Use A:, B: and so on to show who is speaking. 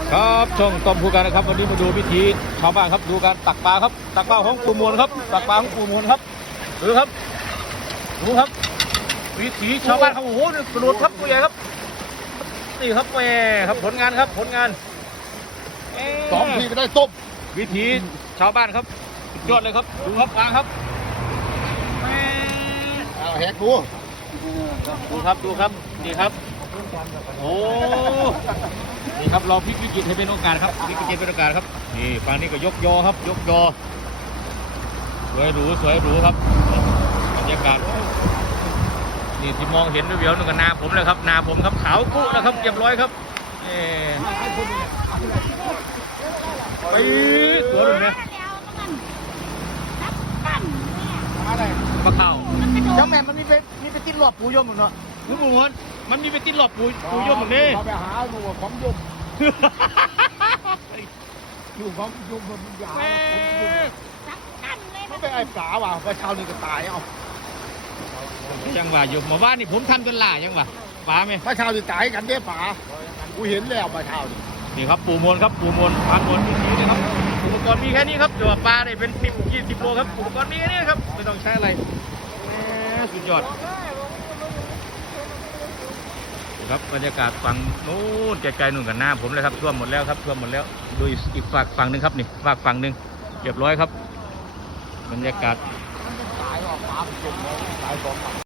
A: ครับช่องต้มผู้การนะครับวันนี้มาดูวิธีชาวบ้านครับดูการตักปลาครับตักปลาของปูมวลครับตักปลาของปูมวลครับดูครับดูครับวิถีชาวบ้านครับโอ้โหกระโดดครับตัวใหญ่ครับนี่ครับแหมครับผลงานครับผลงาน
B: 2 ทีก็ได้ต้ม
A: วิถีชาวบ้านครับสุดยอดเลยครับดูครับปลาครับ
B: แหกดู
A: ครับดูครับนี่ครับโอ้นี่ครับเราพลิกวิกฤตให้เป็นโอกาสครับพลิกวิกฤตเป็นโอกาสครับนี่ฝั่งนี้ก็ยกยอครับยกยอสวยหรูครับบรรยากาศนี่ที่มองเห็นเวียวๆนึงกับนาผมเลยครับนาผมครับขาวกุแล้วครับเรียบร้อยครับไปตัวหนึ่งนะปลาข้าว
B: เจ้าแม่มันมีไปติดหลอดปูยมหมดเนาะ
A: ผู้บุญมันมีไปติดหลอดปูยมแบบนี้
B: ไปหาดูของยมอยู่ของยมมันยาวมันไปไอ้ปลาว่ะไปเช้านี้ก็ตายเอา
A: ยังว่าอยู่หมู่บ้านนี่ผมทำจนล่ายังว่าปลาไหม
B: ไปเช้านี่ตายกันเด้ปลากูเห็นแล้วไปเช้านี่
A: นี่ครับปูมวลครับปูมวลปลามวลที่นี่นะครับอุปกรณ์มีแค่นี้ครับตัวปลาเนี่ยเป็น10-20 โลครับอุปกรณ์มีแค่นี้ครับไม่ต้องใช้อะไรสุดยอดครับบรรยากาศฝั่งนู้นไกลๆนู่นกับหน้าผมเลยครับท่วมหมดแล้วครับท่วมหมดแล้วดูอีกฝั่งหนึ่งครับนี่ฝั่งหนึ่งเรียบร้อยครับบรรยากาศ
B: ตายออกปลาเป็นจมเลยตาย2 วัน